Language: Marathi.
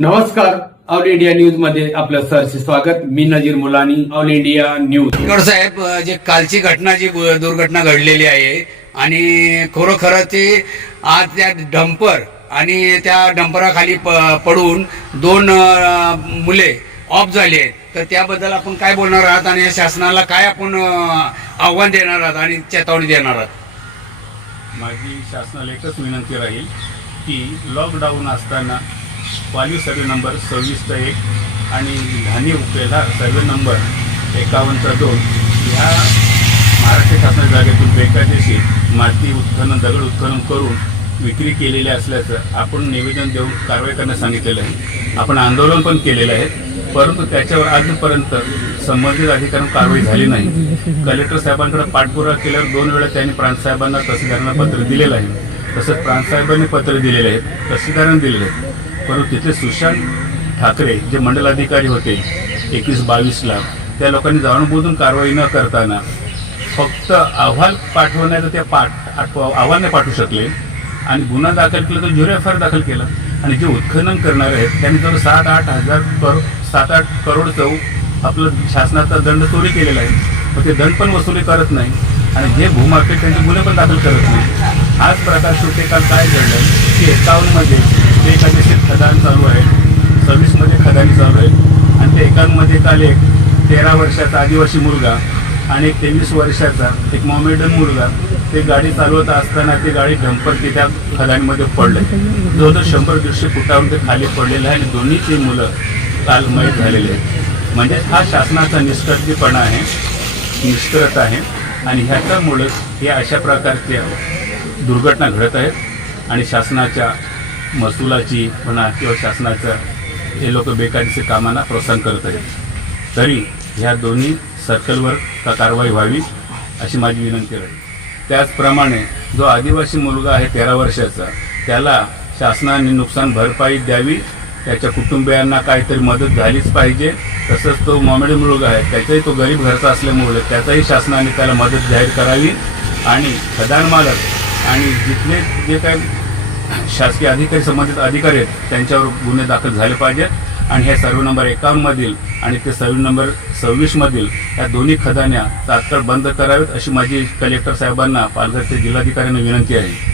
नमस्कार ऑल इंडिया न्यूजमध्ये आपलं सरचे स्वागत. मी Nazir Mulani all India news. साहेब जे कालची घटना जी दुर्घटना घडलेली आहे आणि खरोखर ते आज त्या डंपर आणि त्या डंपराखाली पडून दोन मुले ऑफ झाले आहेत. तर त्याबद्दल आपण काय बोलणार आहात आणि या शासनाला काय आपण आव्हान देणार आहात आणि चेतावणी देणार आहात? माझी शासनाला एकच विनंती राहील की लॉकडाऊन असताना पाली सर्वे नंबर सव्वीसचा एक आणि धान्य उपेला सर्वे नंबर एकावन्नचा दोन. ह्या महाराष्ट्र शासना जागेतून बेकायदेशीर माती उत्खनन दगड उत्खनन करून विक्री केलेली असल्याचं आपण निवेदन देऊन कारवाई करण्यास सांगितलेलं आहे. आपण आंदोलन पण केलेलं आहे परंतु त्याच्यावर आजपर्यंत संबंधित अधिकाऱ्यांना कारवाई झाली नाही. कलेक्टर साहेबांकडे पाठपुरावा केल्यावर दोन वेळा त्यांनी प्रांतसाहेबांना तहसीलदारांना पत्र दिलेलं आहे. तसंच प्रांतसाहेबांनी पत्र दिलेले आहेत तहसीलदारांना दिलेले आहेत परंतु तिथले सुशांत ठाकरे जे मंडलाधिकारी होते एकवीस बावीसला त्या लोकांनी जाणूनबुजून कारवाई न करताना फक्त अहवाल पाठवण्याचं त्या पाठ अहवाल नाही पाठवू शकले. आणि गुन्हा दाखल केला तर झिरो एफ आय आर दाखल केला. आणि जे उत्खनन करणारे आहेत त्यांनी जवळ सात आठ हजार करो सात आठ करोड चौ आपलं शासनाचा दंड चोरी केलेला आहे. मग ते दंड पण वसुली करत नाही. आणि जे भूमार्केट त्यांचे गुन्हे पण दाखल करत नाही. हाच प्रकार शेवटी काल काय घडलं? की एकावन्नमध्ये बेकायदेशीर खदान चालू आहे सव्वीसमध्ये खदानी चालू भारतामध्ये काल एक तेरा वर्षाचा आदिवासी मुलगा आणि एक तेवीस वर्षाचा एक मॉमेडन मुलगा ते गाडी चालवत असताना ती गाडी डंपर ती त्या खदानीमध्ये पडले. जवळजवळ शंभर दीडशे फुटावरून ते खाली पडलेलं आहे आणि दोन्ही ते मुलं काल मयत झालेले आहेत. म्हणजे हा शासनाचा निष्कर्षीपणा आहे निष्कर्ष आहे आणि ह्याच्यामुळेच हे अशा प्रकारच्या दुर्घटना घडत आहेत आणि शासनाच्या महसुलाची म्हणा किंवा शासनाच्या हे लोक बेकायदेशीर कामांना प्रोत्साहन करत आहेत. तरी ह्या दोन्ही सर्कलवर का कारवाई व्हावी अशी माझी विनंती राहील. त्याचप्रमाणे जो आदिवासी मुलगा आहे तेरा वर्षाचा त्याला शासनाने नुकसान भरपाई द्यावी त्याच्या कुटुंबियांना काहीतरी मदत झालीच पाहिजे. तसंच तो मॉमेडी मुलगा आहे त्याचाही तो गरीब घरचा असल्यामुळे त्याचाही शासनाने त्याला मदत जाहीर करावी. आणि खदान मालक आणि जिथले जे काही शासकीय अधिकारी संबंधित अधिकारी आहेत त्यांच्यावर गुन्हे दाखल झाले पाहिजेत. आणि ह्या सर्व नंबर एकावन्नमधील आणि ते सर्व नंबर सव्वीसमधील या दोन्ही खदान्या तात्काळ बंद करावेत अशी माझी कलेक्टर साहेबांना पालघरच्या जिल्हाधिकाऱ्यांना विनंती आहे.